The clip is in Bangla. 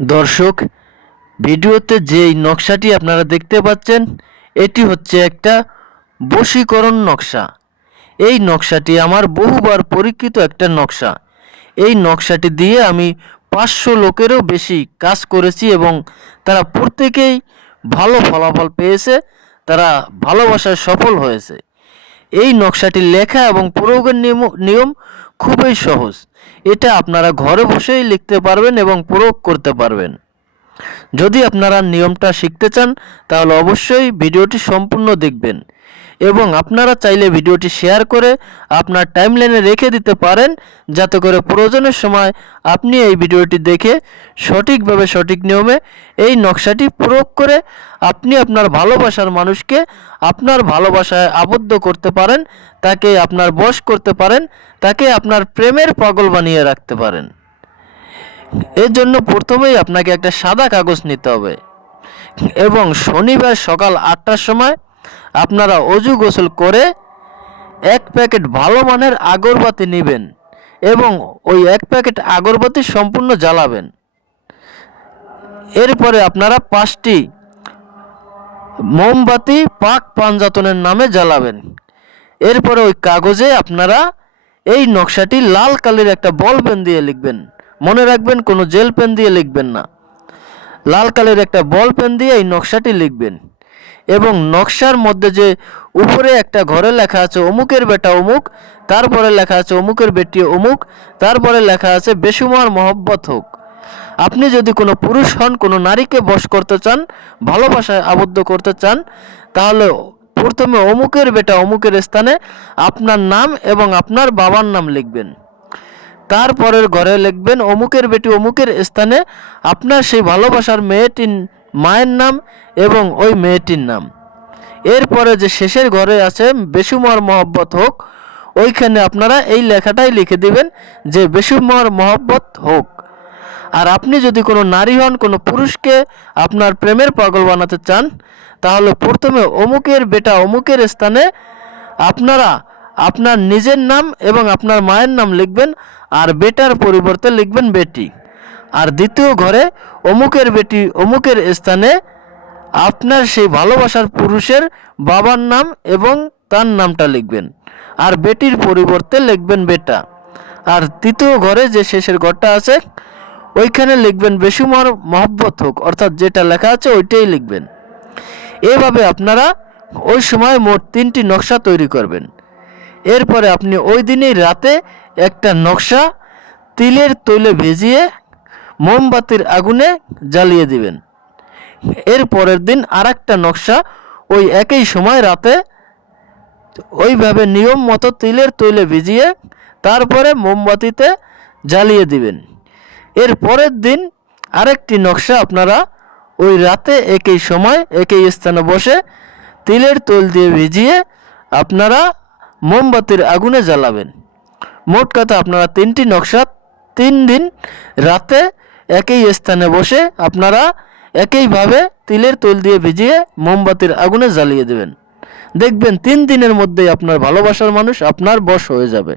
দর্শক, ভিডিওতে যেই নকশাটি আপনারা দেখতে পাচ্ছেন এটি হচ্ছে একটা বশীকরণ নকশা। এই নকশাটি আমার বহুবার পরীক্ষিত একটা নকশা। এই নকশাটি দিয়ে আমি 500 লোকেরও বেশি কাজ করেছি এবং তারা প্রত্যেকেই ভালো ফলাফল পেয়েছে, তারা ভালোবাসায় সফল হয়েছে। এই নকশাটি লেখা এবং প্রয়োগের নিয়ম খুবই সহজ। এটা আপনারা ঘরে বসেই লিখতে পারবেন এবং প্রয়োগ করতে পারবেন। যদি আপনারা নিয়মটা শিখতে চান তাহলে অবশ্যই ভিডিওটি সম্পূর্ণ দেখবেন এবং আপনারা চাইলে ভিডিওটি শেয়ার করে আপনার টাইমলাইনে রেখে দিতে পারেন, যাতে করে প্রয়োজনের সময় আপনি এই ভিডিওটি দেখে সঠিকভাবে সঠিক নিয়মে এই নকশাটি প্রয়োগ করে আপনি আপনার ভালোবাসার মানুষকে আপনার ভালোবাসায় আবদ্ধ করতে পারেন, তাকে আপনার বশ করতে পারেন, তাকে আপনার প্রেমের পাগল বানিয়ে রাখতে পারেন। এর জন্য প্রথমেই আপনাকে একটা সাদা কাগজ নিতে হবে এবং শনিবার সকাল 8টার সময় আপনারা অজু গোসল করে 1 প্যাকেট ভালো মানের আগরবাতি নেবেন এবং ওই 1 প্যাকেট আগরবাতি সম্পূর্ণ জ্বালাবেন। এরপরে আপনারা 5টি মোমবাতি পাক পাঞ্জাতনের নামে জ্বালাবেন। এরপরে ওই কাগজে আপনারা এই নকশাটি লাল কালির একটা বল পেন দিয়ে লিখবেন। মনে রাখবেন, কোনো জেল পেন দিয়ে লিখবেন না, লাল কালির একটা বল পেন দিয়ে এই নকশাটি লিখবেন। এবং নকশার মধ্যে যে উপরে একটা ঘরে লেখা আছে অমুকের বেটা অমুক, তারপরে লেখা আছে অমুকের বেটি অমুক, তারপরে লেখা আছে বেসুমার মহব্বত হোক। আপনি যদি কোনো পুরুষ হন, কোনো নারীকে বশ করতে চান, ভালোবাসায় আবদ্ধ করতে চান, তাহলে প্রথমে অমুকের বেটা অমুকের স্থানে আপনার নাম এবং আপনার বাবার নাম লিখবেন। তারপরের ঘরে লিখবেন অমুকের বেটি অমুকের স্থানে আপনার সেই ভালোবাসার মেয়েটির মায়ের নাম এবং ওই মেয়েটির নাম। এরপরে যে শেষের ঘরে আছে বেসুমার মহব্বত হোক, ওইখানে আপনারা এই লেখাটাই লিখে দিবেন যে বেসুমার মহব্বত হোক। আর আপনি যদি কোনো নারী হন, কোনো পুরুষকে আপনার প্রেমের পাগল বানাতে চান, তাহলে প্রথমে অমুকের বেটা অমুকের স্থানে আপনারা আপনার নিজের নাম এবং আপনার মায়ের নাম লিখবেন, আর বেটার পরিবর্তে লিখবেন বেটি। আর দ্বিতীয় ঘরে অমুকের বেটি অমুকের স্থানে আপনার সেই ভালোবাসার পুরুষের বাবার নাম এবং তার নামটা লিখবেন, আর বেটির পরিবর্তে লিখবেন বেটা। আর তৃতীয় ঘরে যে শেষের ঘরটা আছে ওইখানে লিখবেন বেসুমার মহব্বত হোক, অর্থাৎ যেটা লেখা আছে ওইটাই লিখবেন। এভাবে আপনারা ওই সময় মোট 3টি নকশা তৈরি করবেন। এরপরে আপনি ওই দিনই রাতে একটা নকশা তিলের তৈলে ভিজিয়ে মোমবাতির আগুনে জ্বালিয়ে দিবেন। এর পরের দিন আরেকটা নকশা ওই একই সময় রাতে ওইভাবে নিয়ম মতো তিলের তৈলে ভিজিয়ে তারপরে মোমবাতিতে জ্বালিয়ে দিবেন। এর পরের দিন আরেকটি নকশা আপনারা ওই রাতে একই সময় একই স্থানে বসে তিলের তৈল দিয়ে ভিজিয়ে আপনারা মোমবাতির আগুনে জ্বালাবেন। মোট কথা আপনারা 3টি নকশা 3 দিন রাতে একই স্থানে বসে আপনারা একইভাবে তিলের তৈল দিয়ে ভিজিয়ে মোমবাতির আগুনে জ্বালিয়ে দেবেন। দেখবেন 3 দিনের মধ্যেই আপনার ভালোবাসার মানুষ আপনার বশ হয়ে যাবে।